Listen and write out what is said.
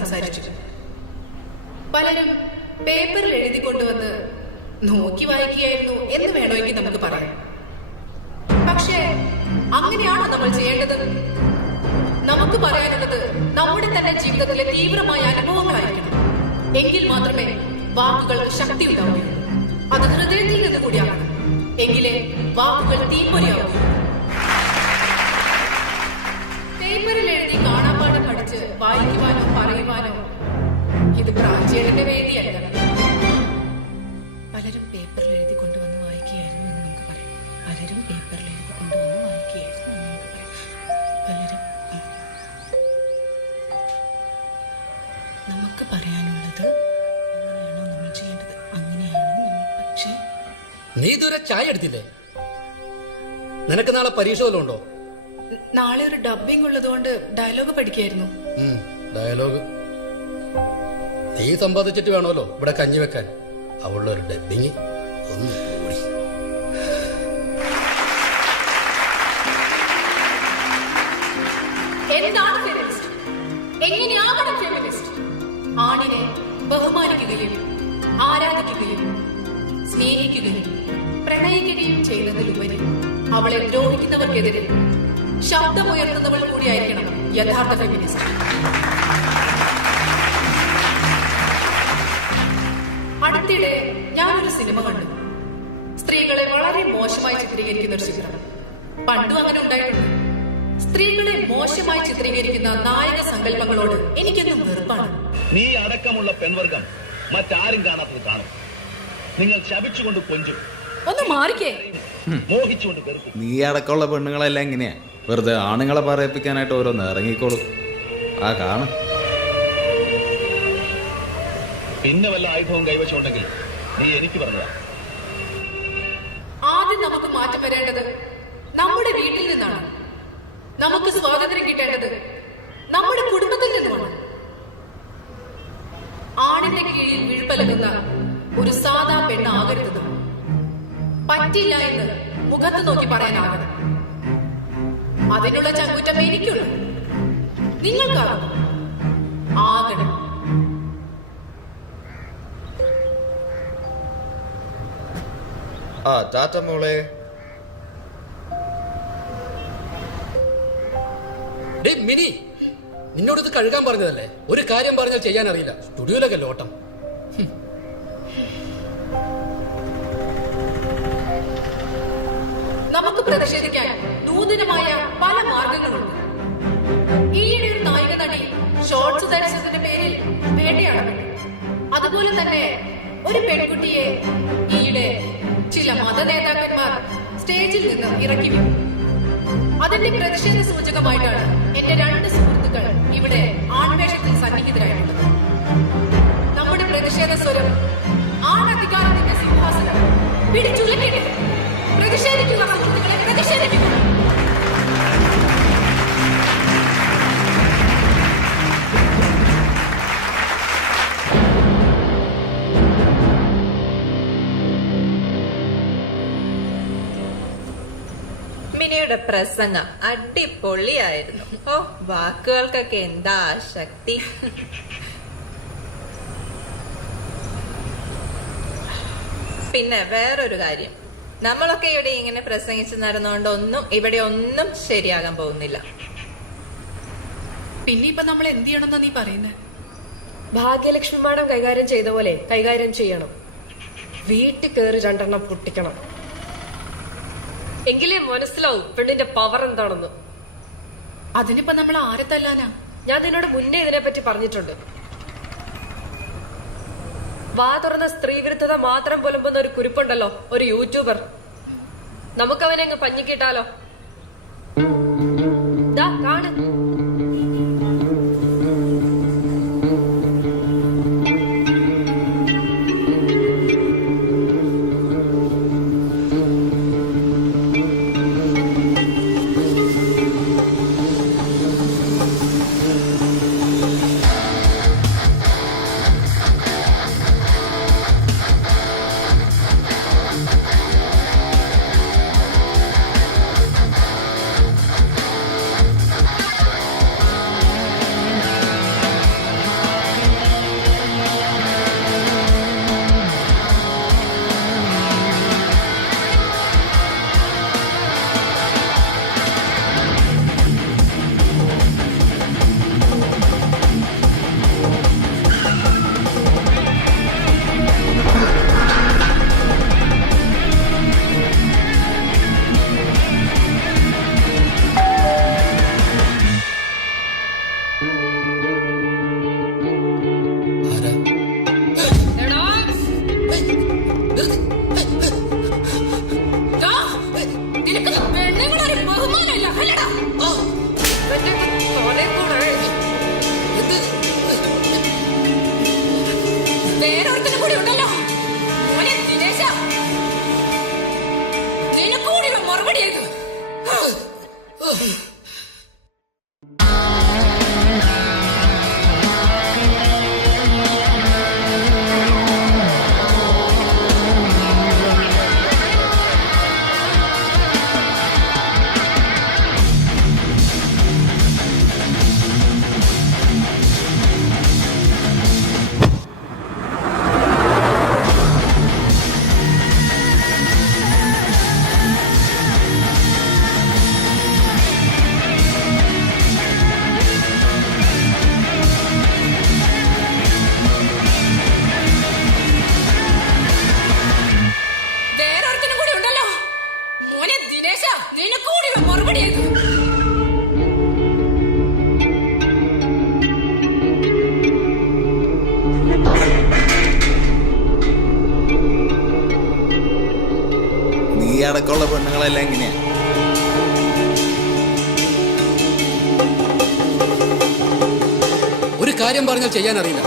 സംസാരിച്ചു. പലരും പേപ്പറിൽ എഴുതിക്കൊണ്ടുവന്ന് നോക്കി വായിക്കുകയായിരുന്നു എന്ന് വേണമെങ്കിൽ നമുക്ക് പറയാം. പക്ഷേ അങ്ങനെയാണോ നമ്മൾ ചെയ്യേണ്ടത്? നമുക്ക് പറയാനുള്ളത് നമ്മുടെ തന്നെ ജീവിതത്തിലെ തീവ്രമായ അനുഭവങ്ങളായിരിക്കണം. എങ്കിൽ മാത്രമേ വാക്കുകൾക്ക് ശക്തി ഉണ്ടാവുകയുള്ളൂ. അത് ഹൃദയത്തിൽ നിന്ന് കൂടിയാകണം. എങ്കിലേ വാക്കുകൾ തീപ്പൊരിയാവൂ. പേപ്പറിൽ എഴുതി കാണാപ്പാഠം പഠിച്ച് വായിക്കുവാനോ പറയുവാനോ ഇത് പ്രാഞ്ചിയുടെ വേദിയല്ല. പലരും പേപ്പറിൽ എഴുതി കൊണ്ടുവന്ന് വായിക്കുകയായിരുന്നു എന്ന് നമുക്ക് പറയാം. പലരും പേപ്പറിൽ എഴുതി കൊണ്ടുവന്ന് വായിക്കുകയായിരുന്നു എന്ന് നമുക്ക് പറയാം. പലരും നമുക്ക് പറയാനുള്ളത് അങ്ങനെയാണോ നമ്മൾ ചെയ്യേണ്ടത്? അങ്ങനെയാണോ നമ്മൾ? പക്ഷേ നീ ഇതുവരെ ചായ എടുത്തില്ലേ? നിനക്ക് നാളെ പരീക്ഷ വല്ലതും ഉണ്ടോ? നാളെ ഒരു ഡബ്ബിംഗ് ഉള്ളതുകൊണ്ട് ഡയലോഗ് പഠിക്കായിരുന്നു. ഡയലോഗ് നീ സമ്പാദിച്ചിട്ട് വേണമല്ലോ ഇവിടെ കഞ്ഞി വെക്കാൻ. അവളുടെ ഒരു ഡബ്ബിങ് ഒന്ന് കൂടി. എന്താണ് ഫെമിനിസ്റ്റ്? എങ്ങനെയാകണം ഫെമിനിസ്റ്റ്? ആണിനെ ബഹുമാനിക്കുകയും ആരാധിക്കുകയും സ്നേഹിക്കുകയും പ്രണയിക്കുകയും ചെയ്യുന്നതിലുപരി അവളെ ദ്രോഹിക്കുന്നവർക്കെതിരെ ശബ്ദമുയർത്തുന്നവൾ കൂടിയായിരിക്കണം യഥാർത്ഥ ഫെമിനിസ്റ്റ്. അടുത്തിടെ ഞാനൊരു സിനിമ കണ്ടു. സ്ത്രീകളെ വളരെ മോശമായി ചിത്രീകരിക്കുന്ന ഒരു ചിത്രം. പണ്ടും അങ്ങനെ ഉണ്ടായിട്ടുണ്ട്. സ്ത്രീകളെ മോശമായി ചിത്രീകരിക്കുന്ന നായക സങ്കല്പങ്ങളോട് എനിക്കൊന്നും വെറുപ്പാണ്. നീ അടക്കമുള്ള പെൺവർഗം മറ്റാരും കാണാത്തത് കാണും. നിങ്ങൾ ശപിച്ചുകൊണ്ട് കൊഞ്ചും, ഒന്ന് മാറിക്കേ, മോഹിച്ചുകൊണ്ട് വെറുക്കും. നീ അടക്കമുള്ള പെണ്ണുങ്ങളെല്ലാം എങ്ങനെയാ വെറുതെ ആണുങ്ങളെ പറയിപ്പിക്കാനായിട്ട് ഓരോന്ന് ഇറങ്ങിക്കോളും. ആ കാണും. പിന്നെ വല്ല ആയുധവും കൈവശം ഉണ്ടെങ്കിൽ നീ എനിക്ക് പറഞ്ഞതാ. ആദ്യം നമുക്ക് മാറ്റം വരേണ്ടത് നമ്മുടെ വീട്ടിൽ നിന്നാണ്. നമുക്ക് സ്വാതന്ത്ര്യം കിട്ടേണ്ടത് നമ്മുടെ കുടുംബത്തിൽ നിന്നുമാണ്. ആണിന്റെ കീഴിൽ വീഴ്പലകുന്ന ഒരു സാധാ പെണ്ണാകരുത്. പറ്റില്ല എന്ന് മുഖത്ത് നോക്കി പറയാനാകണം. അതിനുള്ള ചങ്കുറ്റം എനിക്കുള്ളൂ, നിങ്ങൾക്കാകണം. ആകണം. ടാറ്റ മോളെ. മിനി, നിന്നോട് ഇത് കഴുകാൻ പറഞ്ഞതല്ലേ? ഒരു കാര്യം പറഞ്ഞാൽ ചെയ്യാൻ അറിയില്ല. സ്റ്റുഡിയോയിലൊക്കെ ലോട്ടം. നമുക്ക് പ്രതിഷേധിക്കാൻ നൂതനമായ പല മാർഗങ്ങളുണ്ട്. ഈയിടെ ഒരു നായിക നടി ഷോർട്സ് ധരിച്ചതിന്റെ പേരിൽ വേട്ടയാടപ്പെട്ടു. അതുപോലെ തന്നെ ഒരു പെൺകുട്ടിയെ ഈയിടെ ചില മത നേതാക്കന്മാർ സ്റ്റേജിൽ നിന്ന് ഇറക്കി വിട്ടു. അതിന്റെ പ്രതിഷേധ സൂചകമായിട്ടാണ് എന്റെ 2 സുഹൃത്തുക്കൾ ഇവിടെ ആൺവേഷത്തിൽ സന്നിഹിതരായിട്ടുള്ളത്. നമ്മുടെ പ്രതിഷേധ സ്വരം ആണധികാരത്തിന്റെ സിംഹാസനം പിടിച്ചുലക്കട്ടെ. പ്രതിഷേധിക്കുക സുഹൃത്തുക്കളെ, പ്രതിഷേധിക്കുക. മിനിയുടെ പ്രസംഗം അടിപൊളിയായിരുന്നു. ഓ, വാക്കുകൾക്കൊക്കെ എന്താ ശക്തി. പിന്നെ വേറൊരു കാര്യം, നമ്മളൊക്കെ ഇവിടെ ഇങ്ങനെ പ്രസംഗിച്ച് നടന്നുകൊണ്ട് ഇവിടെ ഒന്നും ശരിയാകാൻ പോകുന്നില്ല. പിന്നെ ഇപ്പൊ നമ്മൾ എന്ത് ചെയ്യണമെന്നാ നീ പറയുന്നത്? ഭാഗ്യലക്ഷ്മി മാഡം കൈകാര്യം ചെയ്ത പോലെ കൈകാര്യം ചെയ്യണം. വീട്ടിൽ കയറി 2 എണ്ണം പൊട്ടിക്കണം. എങ്കിലേ മനസ്സിലാവും പെണ്ണിന്റെ പവർ എന്താണെന്ന്. അതിനിപ്പോ നമ്മൾ ആരെ തല്ലാനാ? ഞാൻ നിന്നോട് മുന്നേ ഇതിനെപ്പറ്റി പറഞ്ഞിട്ടുണ്ട്. വാ തുറന്ന സ്ത്രീവിരുദ്ധത മാത്രം പുലമ്പുന്ന ഒരു കുരിപ്പുണ്ടല്ലോ, ഒരു യൂട്യൂബർ. നമുക്കവനെ അങ്ങ് പഞ്ഞിക്കിട്ടാലോ? കാണ്. വേറൊരുത്തനും കൂടി ഉണ്ടല്ലോ മോനെ ദിനേശ നിനക്കൂടിയുള്ള മറുപടി ഇത് വേറൊരുത്തനും കൂടി ഉണ്ടല്ലോ മോനെ ദിനേശ നിനക്കൂടിയുള്ള മറുപടി ഇത് നീ അടക്കമുള്ള പെണ്ണുങ്ങളെല്ലാം എങ്ങനെയാ? ഒരു കാര്യം പറഞ്ഞാൽ ചെയ്യാൻ അറിയില്ല.